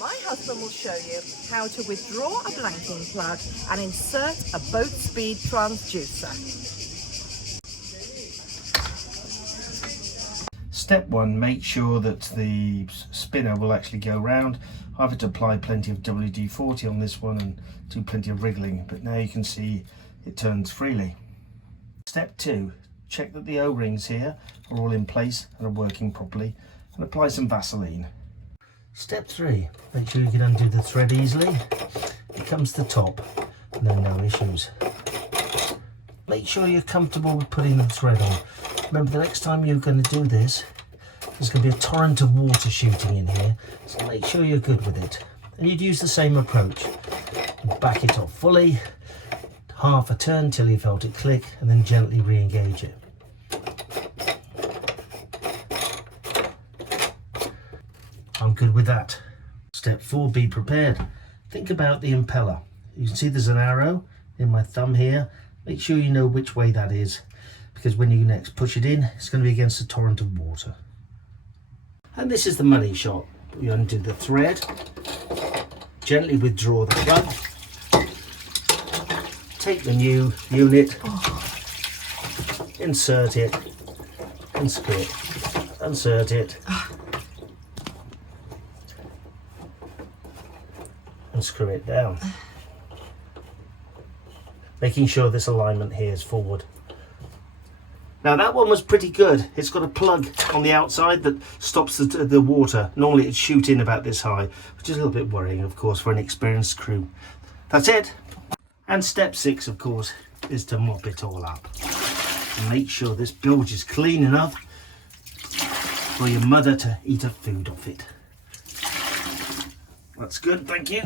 my husband will show you how to withdraw a blanking plug and insert a boat speed transducer. Step 1, make sure that the spinner will actually go round. I've had to apply plenty of WD-40 on this one and do plenty of wriggling, but now you can see it turns freely. Step 2, check that the O-rings here are all in place and are working properly, and apply some Vaseline. Step 3, make sure you can undo the thread easily. It comes to the top and then no issues. Make sure you're comfortable with putting the thread on. Remember, the next time you're going to do this, there's going to be a torrent of water shooting in here, so make sure you're good with it. And you'd use the same approach. Back it off fully, half a turn till you felt it click, and then gently re-engage it. I'm good with that. Step 4, be prepared. Think about the impeller. You can see there's an arrow in my thumb here. Make sure you know which way that is, because when you next push it in, it's going to be against a torrent of water. And this is the money shot. You undo the thread, gently withdraw the plug, take the new unit, insert it, and screw it, insert it, and screw it down. Making sure this alignment here is forward. Now that one was pretty good. It's got a plug on the outside that stops the water. Normally it'd shoot in about this high, which is a little bit worrying, of course, for an experienced crew. That's it. And step 6, of course, is to mop it all up. And make sure this bilge is clean enough for your mother to eat her food off it. That's good, thank you.